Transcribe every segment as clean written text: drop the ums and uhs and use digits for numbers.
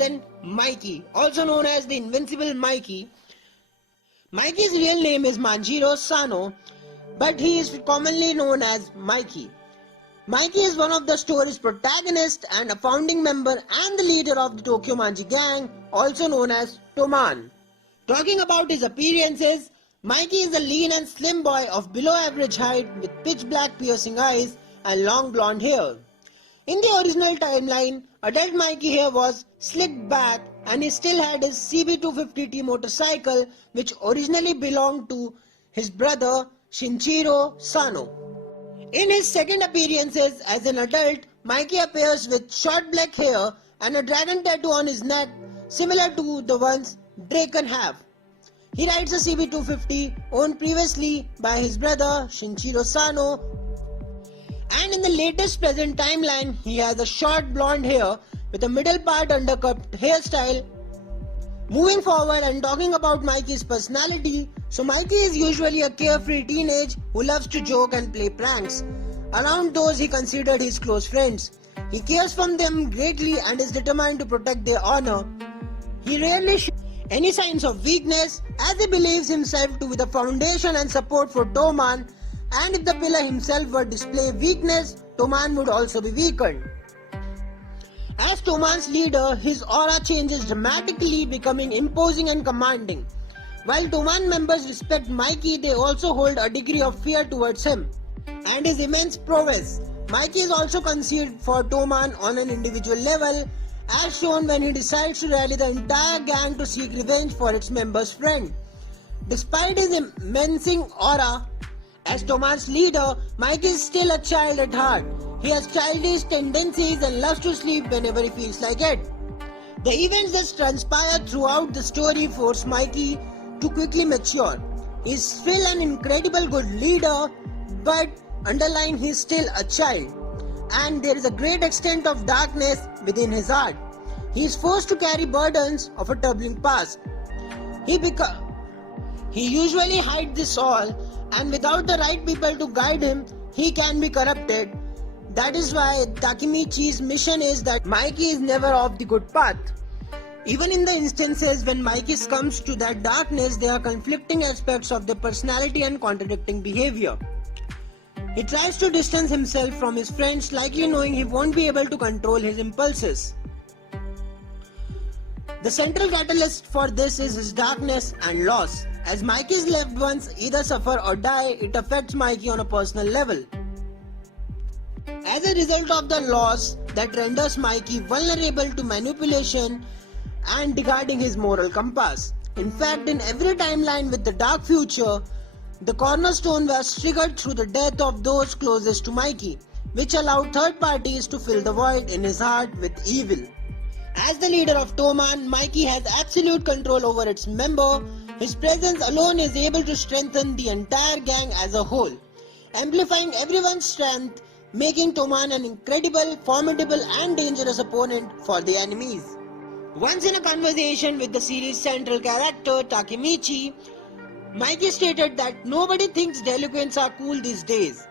than Mikey, also known as the invincible Mikey. Mikey's real name is Manjiro Sano, but he is commonly known as Mikey. Mikey is one of the story's protagonists and a founding member and the leader of the Tokyo Manji gang, also known as 괱ᴏᴏ. Talking about his appearances, Mikey is a lean and slim boy of below average height with pitch black piercing eyes and long blonde hair. In the original timeline, adult Mikey hair was slicked back and he still had his CB250T motorcycle, which originally belonged to his brother Shinichiro Sano. In his second appearances as an adult, Mikey appears with short black hair and a dragon tattoo on his neck similar to the ones 괱ᴏᴏ have. He rides a CB250 owned previously by his brother Shinichiro Sano, and in the latest present timeline he has a short blonde hair with a middle part undercut hairstyle. Moving forward and talking about Mikey's personality, so Mikey is usually a carefree teenage who loves to joke and play pranks around those he considered his close friends. He cares for them greatly and is determined to protect their honor. He rarely shows any signs of weakness as he believes himself to be the foundation and support for 괱ᴏᴏ, and if the pillar himself were to display weakness, 괱ᴏᴏ would also be weakened. As 괱ᴏᴏ's leader, his aura changes dramatically, becoming imposing and commanding. While 괱ᴏᴏ members respect Mikey, they also hold a degree of fear towards him and his immense prowess. Mikey is also conceived for 괱ᴏᴏ on an individual level, as shown when he decides to rally the entire gang to seek revenge for its member's friend. Despite his immense aura as 괱ᴏᴏ's leader, Mikey is still a child at heart. He has childish tendencies and loves to sleep whenever he feels like it. The events that transpire throughout the story force Mikey to quickly mature. He is still an incredible good leader, but underlying he is still a child, and there is a great extent of darkness within his heart. He is forced to carry burdens of a troubling past. He usually hides this all, and without the right people to guide him, he can be corrupted. That is why Takemichi's mission is that Mikey is never off the good path. Even in the instances when Mikey comes to that darkness, there are conflicting aspects of their personality and contradicting behavior. He tries to distance himself from his friends, likely knowing he won't be able to control his impulses. The central catalyst for this is his darkness and loss. As Mikey's loved ones either suffer or die, it affects Mikey on a personal level. As a result of the loss that renders Mikey vulnerable to manipulation and regarding his moral compass. In fact, in every timeline with the dark future, the cornerstone was triggered through the death of those closest to Mikey, which allowed third parties to fill the void in his heart with evil. As the leader of 괱ᴏᴏ, Mikey has absolute control over its member. His presence alone is able to strengthen the entire gang as a whole, amplifying everyone's strength, making 괱ᴏᴏ an incredible, formidable and dangerous opponent for the enemies. Once in a conversation with the series' central character, Takemichi, Mikey stated that nobody thinks delinquents are cool these days.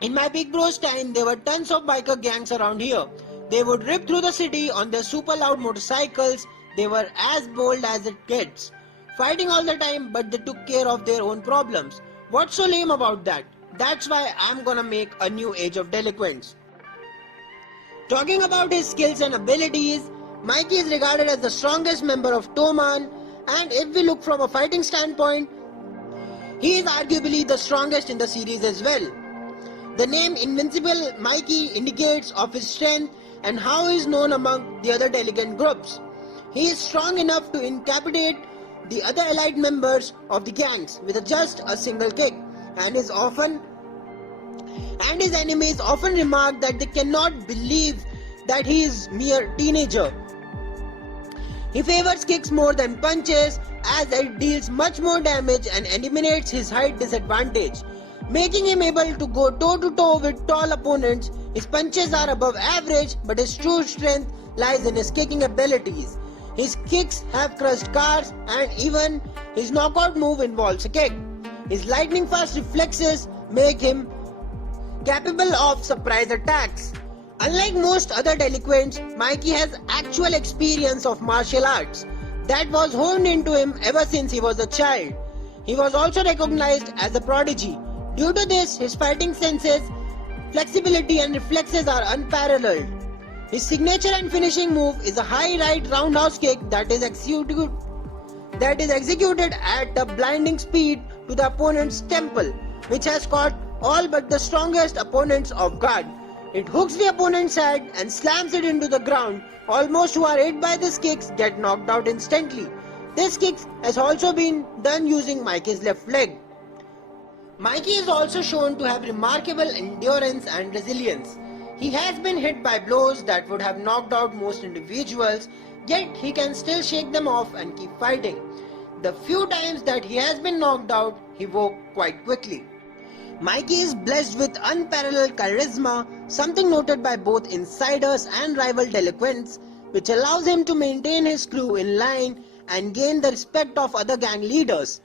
In my big bro's time, there were tons of biker gangs around here. They would rip through the city on their super loud motorcycles. They were as bold as it gets, fighting all the time, but they took care of their own problems. What's so lame about that? That's why I'm gonna make a new age of delinquents. Talking about his skills and abilities, Mikey is regarded as the strongest member of 괱ᴏᴏ, and if we look from a fighting standpoint, he is arguably the strongest in the series as well. The name Invincible Mikey indicates of his strength and how he is known among the other delinquent groups. He is strong enough to incapacitate the other allied members of the gangs with just a single kick, and his enemies often remark that they cannot believe that he is a mere teenager. He favors kicks more than punches, as it deals much more damage and eliminates his height disadvantage, making him able to go toe-to-toe with tall opponents. His punches are above average, but his true strength lies in his kicking abilities. His kicks have crushed cars, and even his knockout move involves a kick. His lightning-fast reflexes make him capable of surprise attacks. Unlike most other delinquents, Mikey has actual experience of martial arts that was honed into him ever since he was a child. He was also recognized as a prodigy. Due to this, his fighting senses, flexibility and reflexes are unparalleled. His signature and finishing move is a high right roundhouse kick that is executed at a blinding speed to the opponent's temple, which has caught all but the strongest opponents off guard. It hooks the opponent's head and slams it into the ground. Almost who are hit by these kicks get knocked out instantly. This kick has also been done using Mikey's left leg. Mikey is also shown to have remarkable endurance and resilience. He has been hit by blows that would have knocked out most individuals, yet he can still shake them off and keep fighting. The few times that he has been knocked out, he woke quite quickly. Mikey is blessed with unparalleled charisma, something noted by both insiders and rival delinquents, which allows him to maintain his crew in line and gain the respect of other gang leaders.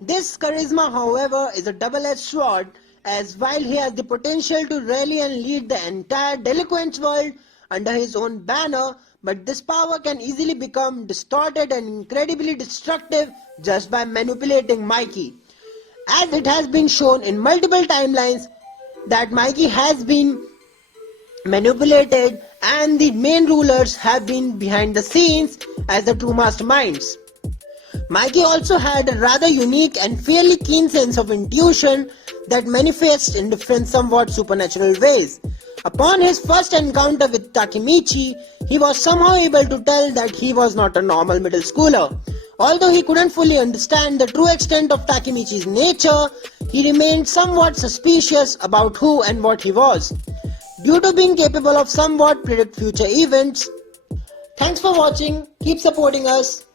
This charisma, however, is a double-edged sword, as while he has the potential to rally and lead the entire delinquents world under his own banner, but this power can easily become distorted and incredibly destructive just by manipulating Mikey. As it has been shown in multiple timelines that Mikey has been manipulated and the main rulers have been behind the scenes as the true masterminds. Mikey also had a rather unique and fairly keen sense of intuition that manifests in different somewhat supernatural ways. Upon his first encounter with Takemichi, he was somehow able to tell that he was not a normal middle schooler. Although he couldn't fully understand the true extent of Takemichi's nature, he remained somewhat suspicious about who and what he was, due to being capable of somewhat predict future events. Thanks for watching, keep supporting us.